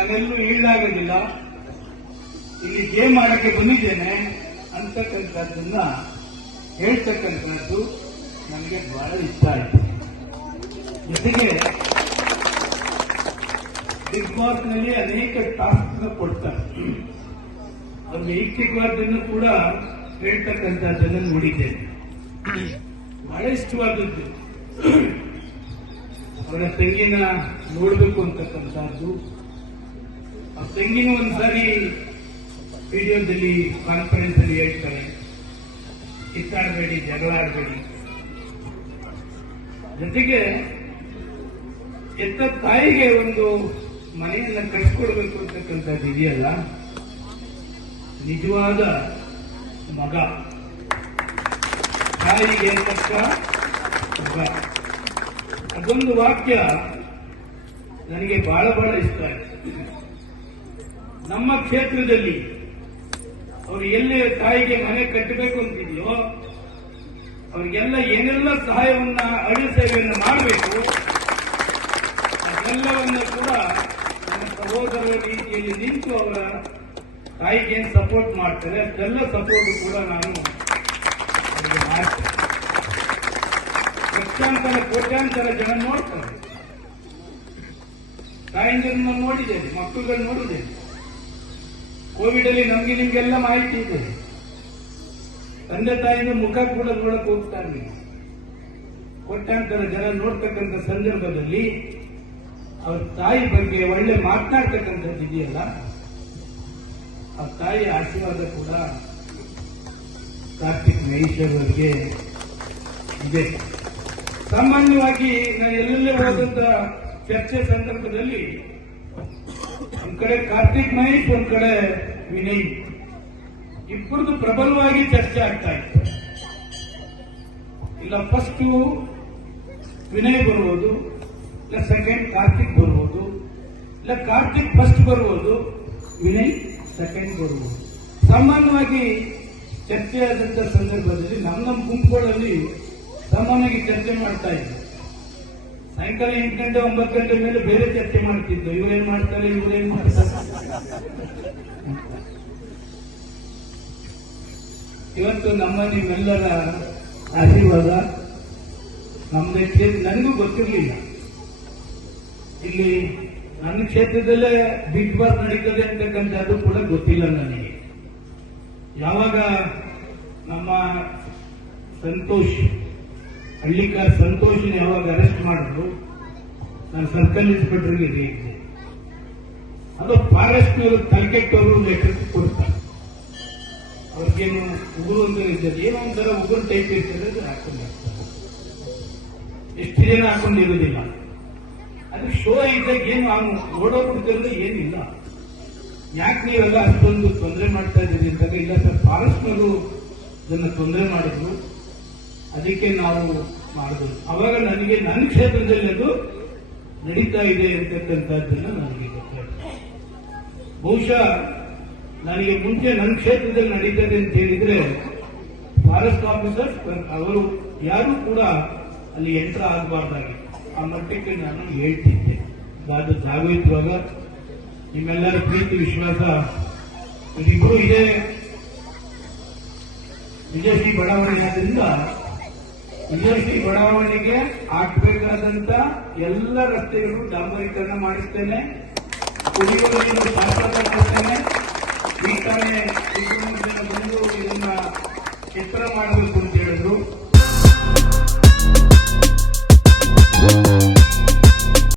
ನಾನೆಲ್ಲೂ ಈಡಾಗೋದಿಲ್ಲ. ಇಲ್ಲಿ ಗೇಮ್ ಆಡಕ್ಕೆ ಬಂದಿದ್ದೇನೆ ಅಂತಕ್ಕಂಥದ್ದನ್ನ ಹೇಳ್ತಕ್ಕಂಥದ್ದು ನನಗೆ ಬಹಳ ಇಷ್ಟ ಆಯಿತು. ಜೊತೆಗೆ ಬಿಗ್ ಬಾಸ್ನಲ್ಲಿ ಅನೇಕ ಟಾಸ್ಕ್ ಕೊಡ್ತಾರೆ. ಅವ್ರ ವೈಯಕ್ತಿಕವಾದನ್ನು ಕೂಡ ಹೇಳ್ತಕ್ಕಂಥದ್ದನ್ನು ನೋಡಿದ್ದೇನೆ. ಬಹಳ ಇಷ್ಟವಾದದ್ದು. ಅವರ ತಂಗಿನ ನೋಡಬೇಕು ಅಂತಕ್ಕಂಥದ್ದು. ಆ ಒಂದು ಸಾರಿ ವಿಡಿಯೋದಲ್ಲಿ ಕಾನ್ಫರೆನ್ಸ್ ಅಲ್ಲಿ ಹೇಳ್ತಾರೆ, ಕಿತ್ತಾಡಬೇಡಿ ಜಗಳ ಆಡಬೇಡಿ ಜೊತೆಗೆ ಎತ್ತ ತಾಯಿಗೆ ಒಂದು ಮನೆಯನ್ನ ಕಟ್ಕೊಡ್ಬೇಕು ಅಂತಕ್ಕಂಥದ್ದು ಇದೆಯಲ್ಲ? ನಿಜವಾದ ಮಗ. ತಾಯಿಗೆ ತಕ್ಕ ಮಗ. ಅದೊಂದು ವಾಕ್ಯ ನನಗೆ ಬಹಳ ಬಹಳ ಇಷ್ಟ ಆಯ್ತು. ನಮ್ಮ ಕ್ಷೇತ್ರದಲ್ಲಿ ಅವರು ಎಲ್ಲಿ ತಾಯಿಗೆ ಮನೆ ಕಟ್ಟಬೇಕು ಅಂತಿದೆಯೋ ಅವರಿಗೆಲ್ಲ ಏನೆಲ್ಲ ಸಹಾಯವನ್ನ ಅಡಿ ಸೇವೆಯನ್ನು ಮಾಡಬೇಕು, ಅದೆಲ್ಲವನ್ನ ಕೂಡ ನಮ್ಮ ಸಹೋದರರ ರೀತಿಯಲ್ಲಿ ನಿಂತು ಅವರ ತಾಯಿಗೆ ಏನು ಸಪೋರ್ಟ್ ಮಾಡ್ತಾರೆ, ಅದೆಲ್ಲ ಸಪೋರ್ಟ್ ಕೂಡ ನಾನು ಮಾಡ್ತೇನೆ. ಲಕ್ಷಾಂತರ, ಕೋಟ್ಯಾಂತರ ಜನ ನೋಡ್ತಾರೆ. ತಾಯಿಂದ ನೋಡಿದ್ದೇನೆ, ಮಕ್ಕಳನ್ನ ನೋಡಿದ್ದೇನೆ. ಕೋವಿಡ್ ಅಲ್ಲಿ ನಮ್ಗೆ ನಿಮ್ಗೆಲ್ಲ ಮಾಹಿತಿ ಇದೆ. ತಂದೆ ತಾಯಿನ ಮುಖ ಕೂಡ ನೋಡಕ್ ಹೋಗ್ತಾ ಇರಲಿಲ್ಲ. ಕೋಟ್ಯಾಂತರ ಜನ ನೋಡ್ತಕ್ಕಂಥ ಸಂದರ್ಭದಲ್ಲಿ ಅವ್ರ ತಾಯಿ ಬಗ್ಗೆ ಒಳ್ಳೆ ಮಾತನಾಡ್ತಕ್ಕಂಥದ್ದು ಇದೆಯಲ್ಲ? ಆ ತಾಯಿಯ ಆಶೀರ್ವಾದ ಕೂಡ ಕಾರ್ತಿಕ್ ಮಹೇಶ್ವರ್ ಅವರಿಗೆ ಇದೆ. ಸಾಮಾನ್ಯವಾಗಿ ನಾನು ಎಲ್ಲೆಲ್ಲೇ ಹೋದಂತ ಚರ್ಚೆ ಸಂದರ್ಭದಲ್ಲಿ ಒಂದ್ ಕಡೆ ಕಾರ್ತಿಕ್ ಮಹೇಶ್ ಒಂದ್ ಕಡೆ ವಿನಯ್. ಇಬ್ಬರದು ಪ್ರಬಲವಾಗಿ ಚರ್ಚೆ ಆಗ್ತಾ ಇತ್ತು. ಇಲ್ಲ ಫಸ್ಟ್ ವಿನಯ್ ಬರುವುದು ಇಲ್ಲ ಸೆಕೆಂಡ್ ಕಾರ್ತಿಕ್ ಬರುವುದು ಇಲ್ಲ, ಕಾರ್ತಿಕ್ ಫಸ್ಟ್ ಬರುವುದು ವಿನಯ್ ಸೆಕೆಂಡ್ ಬರುವುದು ಸಾಮಾನ್ಯವಾಗಿ ಚರ್ಚೆ ಆದಂತ ಸಂದರ್ಭದಲ್ಲಿ ನಮ್ಮ ನಮ್ಮ ಗುಂಪುಗಳಲ್ಲಿ ಸಾಮಾನ್ಯವಾಗಿ ಚರ್ಚೆ ಮಾಡ್ತಾ ಇದ್ವಿ. ಸಾಯಂಕಾಲ ಎಂಟು ಗಂಟೆ ಒಂಬತ್ತು ಗಂಟೆ ಮೇಲೆ ಬೇರೆ ಚರ್ಚೆ ಮಾಡ್ತಿದ್ದು. ಇವರೇನ್ ಮಾಡ್ತಾರೆ ಇವರೇನ್ ಮಾಡ್ತಾರೆ? ಇವತ್ತು ನಮ್ಮ ನಿಮ್ಮೆಲ್ಲರ ಆಶೀರ್ವಾದ ನಮ್ಮ ಕ್ಷೇತ್ರ ನನಗೂ ಗೊತ್ತಿರಲಿಲ್ಲ. ಇಲ್ಲಿ ನನ್ನ ಕ್ಷೇತ್ರದಲ್ಲೇ ಬಿಗ್ ಬಾಸ್ ನಡೀತದೆ ಅಂತಕ್ಕಂಥದ್ದು ಕೂಡ ಗೊತ್ತಿಲ್ಲ ನನಗೆ. ಯಾವಾಗ ನಮ್ಮ ಸಂತೋಷ್ ಹಳ್ಳಿಕಾರ್ ಸಂತೋಷನ ಯಾವಾಗ ಅರೆಸ್ಟ್ ಮಾಡಿದ್ರು ನಾನು ಸರ್ಕಲ್ ಇನ್ಸ್ಪೆಕ್ಟರ್ಗೆ ಇದ್ದೆ ಅದು ಫಾರೆಸ್ಟ್ನವರು ತಲೆಕೆಟ್ಟವರು ಲೆಕ್ಕಕ್ಕೆ ಕೊಡ್ತಾರೆ ಅವ್ರಿಗೇನು ಉಗುರು ಅಂತ ಇರ್ತದೆ ಏನೋ ಒಂಥರ ಉಗುರು ಟೈಪ್ ಇರ್ತದೆ, ಅದು ಹಾಕೊಂಡು ಎಷ್ಟು ಜನ ಹಾಕೊಂಡಿರುವುದಿಲ್ಲ ಅದು ಶೋ ಇದ್ದಾಗ ಏನು ಅವನು ಓಡೋಗ್ಬಿಡ್ತಿರೋದು ಏನಿಲ್ಲ. ಯಾಕೆ ನೀವೆಲ್ಲ ಅಷ್ಟೊಂದು ತೊಂದರೆ ಮಾಡ್ತಾ ಇದ್ದೀರಿ ಅಂತ ಇಲ್ಲ ಸರ್ ಫಾರೆಸ್ಟ್ನವರು ಇದನ್ನ ತೊಂದರೆ ಮಾಡಿದ್ರು. ಅದಕ್ಕೆ ನಾವು ಮಾಡಿದ್ರು ಅವಾಗ ನನಗೆ ನನ್ನ ಕ್ಷೇತ್ರದಲ್ಲಿ ಅದು ನಡೀತಾ ಇದೆ ಅಂತಕ್ಕಂಥದ್ದನ್ನ ನನಗೆ ಗೊತ್ತಾಯ್ತು. ಬಹುಶಃ ನನಗೆ ಮುಂಚೆ ನನ್ನ ಕ್ಷೇತ್ರದಲ್ಲಿ ನಡೀತದೆ ಅಂತ ಹೇಳಿದ್ರೆ ಫಾರೆಸ್ಟ್ ಆಫೀಸರ್ಸ್ ಅವರು ಯಾರು ಕೂಡ ಅಲ್ಲಿ ಎಂಟ್ರ ಆಗಬಾರ್ದಾಗಿತ್ತು ಆ ಮಟ್ಟಕ್ಕೆ ನಾನು ಹೇಳ್ತಿದ್ದೆ. ಅದು ಜಾಗೃತವಾಗ ನಿಮ್ಮೆಲ್ಲರ ಪ್ರೀತಿ, ವಿಶ್ವಾಸ ಇದಿಬ್ಬರು ಇದೆ. ವಿಜಯಶ್ರೀ ಬಡಾವಣೆ ಆದ್ರಿಂದ ವಿಜಯಶ್ರೀ ಬಡಾವಣೆಗೆ ಹಾಕಬೇಕಾದಂತ ಎಲ್ಲ ರಸ್ತೆಗಳು ಡಾಂಬರೀಕರಣ ಮಾಡಿಸ್ತೇನೆ. ಕುಡಿಯುವ ನೀರು ಮಾಡ್ತೇನೆ. ಈ ಬಂದು ಇದನ್ನ ಎತ್ತರ ಮಾಡಬೇಕು ಅಂತ ಹೇಳಿದ್ರು.